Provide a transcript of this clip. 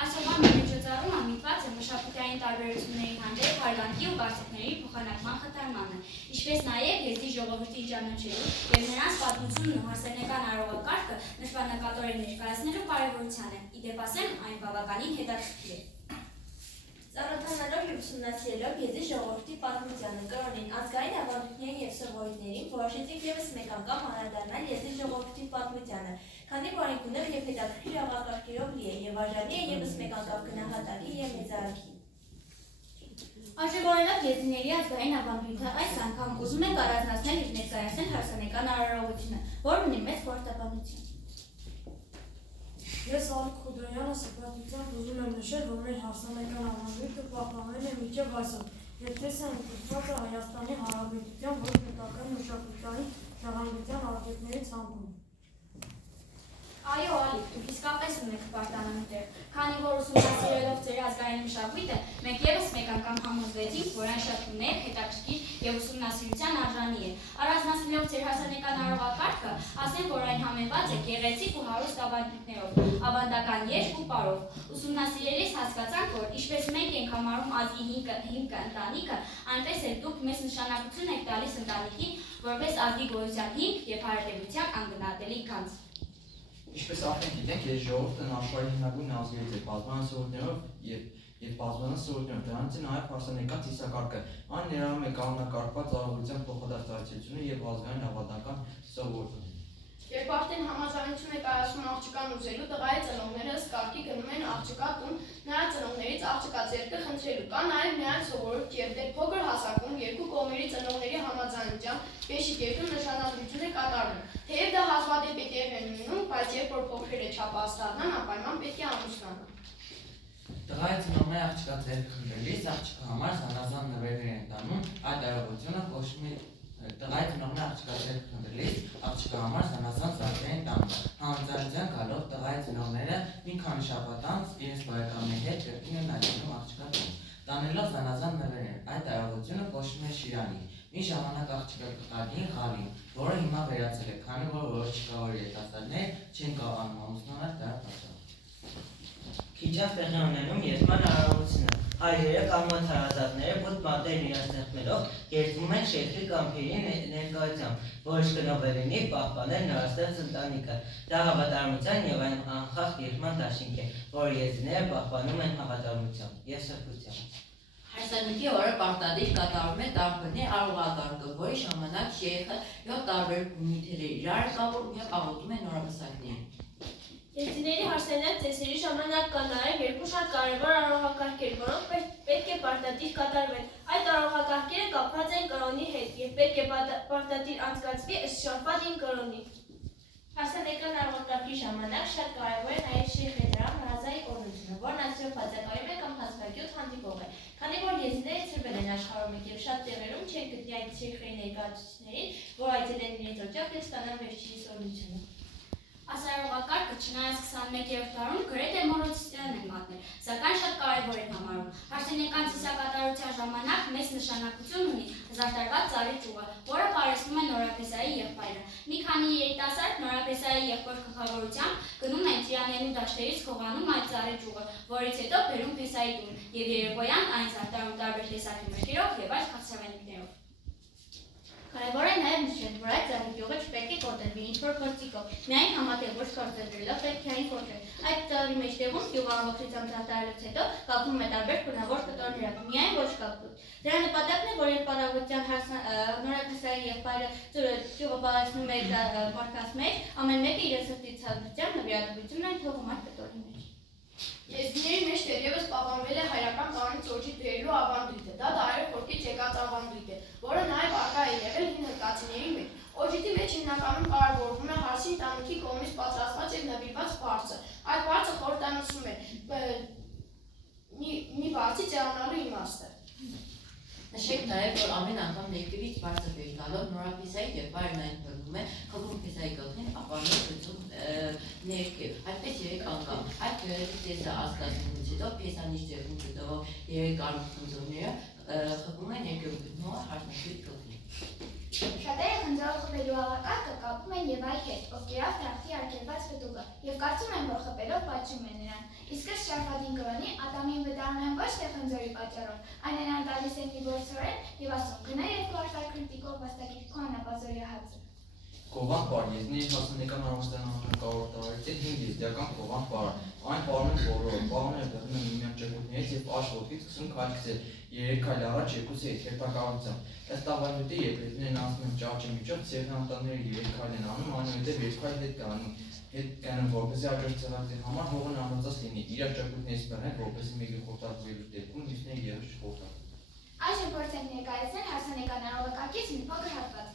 Այսօրվա միջոցառումը միտված է մշակութային տարբերությունների հանդեպ հարգանքի ու կարծիքների փոխանակման խթանմանը, ինչպես նաև եզդի ժողովրդին ճանաչելու և նրանց պատմությունն ու հասարակական արարողակարգը նշանակատորեն ներկայացնելու կարևորությանը, ի դեպ ասեմ, այն բավականին հետաքրքիր է։ Ծանոթանալով և ուսումնասիրելով եզդի ժողովրդի պատմությանը, կրոնին, ազգային ավանդույթներին և սովորույթներին, որոշեցինք ևս մեկ անգամ անդրադառնալ եզդի ժողովրդի պատմությանը, քանի որ այն գունեղ և հետաքրքիր աղակարգերով լի է և արժանի է ևս մեկ անգամ գնահատալի և մեծարքի։ Արժևորելով եզդիների ազգային ավանդույթը, այս անգամ ուզում ենք առանձնացնել և ներկայացնել հարսանեկան արարողությունը, որն ունի մեծ խորհրդաբանություն։ Ես Ալիկ Խուդրոյանը սպրատությամբ ուզում եմ նշել, որ մեր հարսանեկան ավանդույթը պահպանվել է մինչև այսօր, և դես է ընդգրկված է Հայաստանի Հանրապետության ոչ պետական մշակութային ժառանգության արժեքների ցանկում։ Այո, Ալիկ, դուք իսկապես ունեք պարտանան տեղ, քանի որ ուսումնասիրելով ձեր ազգային մշակույթը, մենք ևս մեկ անգամ համոզվեցինք, որ այն շատ ունեղ, հետաքրքիր և ուսումնասիրության արժանի է։ Առանձնացնելով ձեր հասարակական արարողակարգը, ասեմ, որ այն համեմված է գեղեցիկ ու հարուստ ավանդույթներով, ավանդական երգ ու պարով։ Ուսումնասիրելիս հասկացանք, որ ինչպես մենք ենք համարում ազգի հիմքը ընտանիքը, այնպես էլ դուք մեծ նշանակություն եք տալիս ընտանիքին, որպես ազգի գոյության հիմք և հարատևության անգնահատելի գանձ։ Ինչպես արդեն գիտենք, ես ժողովուրդն աշխարհի հիմնագույն ազգերից է, բազմազան սովորույթներով և բազմազան սովորույթներով, դրանից է նաև հարսանեկան ծիսակարգը, այն ներառում է կանոնակարգված արարողության փոխադարձությունը և ազգային ավանդական սովորույթները։ Երբ արդեն համաձայնություն է կայացում աղջկան ուզելու, տղայի ծնողները ըստ կարգի գնում են աղջկա տուն նրա ծնողներից աղջկա ձեռքը խնդրելու։ Կա նաև միայն սովորույթ, երբ դեռ փոքր հասակում երկու կողմերի ծնողների համաձայնությամբ ешի կերտում նշանադրություն է կատարվում։ Թեև դա հազվադեպ է տեղի ունենում, բայց երբ որ փոքրերը չափահասնանան, անպայման պետք է ամուսնանան։ Տղայի ծնողները աղջկա ձեռքը խնդրելիս աղջկա համար զանազան նվերներ են տանում, այդ արարողությունը կոչվում է տղայի ծնողները աղջկա ձեռքը խնդրելիս աղջկա համար զանազան ծախսեր են տանում։ Համաձայնության գալով տղայի ծնողները մի քանի շաբաթ անց իրենց բարեկամների հետ կրկին են այցելում աղջկա տուն, տանելով զանազան նվերներ։ Այդ արարողությունը կոչվում է շիրանի։ Մի ժամանակ աղջկա կտակին Ղալին, որը հիմա վերացել է, քանի որ որոշ չկավոր երիտասարդներ չեն կարողանում ամուսնանալ դրա պատճառով։ Քիչ անց տեղի ունենում երթման արարողությունը։ Հայրերը կամ մոտ հարազատները բութ մատերն իրենց ձեռքներով երթվում են շեյխի կամ փիրի ներկայությամբ, որը կնով է լինի պահպանել նորաստեղծ ընտանիքը։ Դա հավատարմության և այն անխախտ երթման դաշինք է, որը եզդիները պահպանում են հավատարմությամբ և սրբությամբ։ Հարսանիքի օրը պարտադիր կատարվում է տարբերների արարողակարգը, որի ժամանակ շեյխը 7 տարբեր նյութեր իրար կապում և աղոթում է նորապսակներին։ Եզդիների հարսանյակ ծեսերի ժամանակ կա նաև երկու շատ կարևոր արարողակարգեր, որոնք պետք է պարտադիր կատարվեն։ Այդ արարողակարգերը կապված են կրոնի հետ և պետք է պարտադիր անցկացվի ըստ շարժված կրոնի։ Հարսանեկան արարողակարգի ժամանակ շատ կարևոր է նաև շեյխի դրամ հրազայի օրհնությունը, որն այսօր բացակայում է կամ հազվագյուտ հանդիպող է, քանի որ եզդիները ցրվել են աշխարհում և շատ տեղերում չեն գտնի այդ շեյխերի ներկայացուցիչներին, որ այցելեն իրենց օջախ և ստանան վերջինիս օրհնությունը։ Այս արարողակարգը չնայած 21-րդ դարում գրեթե մոռացության են մատնել, սակայն շատ կարևոր են համարում։ Հարսանեկան ծիսակատարության ժամանակ մեծ նշանակություն ունի հզարտարված ծառի ճյուղը, որը պարեսվում է Նորապեսայի եղբայրը։ Մի քանի երիտասարդ Նորապեսայի եղբոր գլխավորությամբ գնում են Ծիրանելու դաշտերից խողանում այդ ծառի ճյուղը, որից հետո բերում Փեսայի տուն և երեկոյան այն զարդարում տարբեր տեսակի մրգերով և այլ քաղցրավենիքներով։ Կարևոր է նաև նշել, որ այդ ծառի ճյուղը չպետք է կոտրվի ինչ-որ գործիքով, միայն համատեղուր գործադրելով պետք է այն կոտրել։ Այդ ծառի մեջտեղում ճյուղը ամբողջությամբ զարդարելուց հետո կապվում է տարբեր գունավոր կտորներով, միայն ոչ կապտուր։ Դրա նպատակն է, որ երբ պատահության Նորապեսայի եղբայրը ճյուղը պարեսնում է մարդկանց մեջ, ամեն մեկը իր սրտի ցավությամբ նվիրատվություն են թողում այդ կտորի մեջ։ Եզդիների մեջ դեռևս պահպանվել է հայրական կանոնից օջի բերելու ավանդույթը։ Դա դարեր խորքից եկած ավանդույթ է, որը նաև առկա է եղել հին հնդկացիների մեջ։ Օջիտի մեջ հիմնականում կարևորվում է հարսի ընտանիքի կողմից պատրաստված և նվիրված բարձը։ Այդ բարձը խորհրդանշում է մի բարձի ծերանալու իմաստը։ Նշեք նաև, որ ամեն անգամ ներքևից բարձր վեր գալով Նորապեսայի եղբայրն այն բռնում է, խփում Փեսայի գլխին, ապա գցում ներքև, այդպես 3 անգամ։ Այդ ծեսը ազգացնելուց հետո Փեսանից ձեռքում գտնվող 3 կարմիր խնձորները խփում են ներքև գտնվող հարսանեկի գլխին։ Շատերը խնձորով խփելու աղակարգը կապում են Եվայի հետ, ով կերավ դրախտի արգելված պտուղը, և կարծում են, որ խփելով պատժում է նրան։ Իսկ ըստ շարֆատին կրոնի, Ադամին վտարում են ոչ թե խնձորի պատճառով, այլ նրան տալիս են մի որսորեն և ասում գնա երկու արտակրտիկով վաստակիր քո անապազորյա հացը։ Կովանք պար եզնի հասանեկան արվեստանական կառավարության 5 եզդիական կովանք պարը։ Այն պարում են բոլորը, պարումները բեղում են միմյանց ճեղքուտներից և աջ ոտքից սկսում քայլ գցել 3 քայլ առաջ, 2-ը հետ հերթակառությամբ։ Ըստ ավանդույթի, երբ եզներն անցնում են ճահճի միջով, ցեղնատանները 3 քայլ են անում, այնուհետև 2 քայլ հետ կանում, որպեսզի հաջորդ ցեղակցի համար հողն ամրացած լինի։ Իրար ճեղքուտներից բռնեք, որպեսզի մեկը խորտակվելու դեպքում մյուսները ևս չխորտակվեն։ Այժմ փորձենք ներկայացնել հարսանեկան արարողակարգից մի փոքր հատված։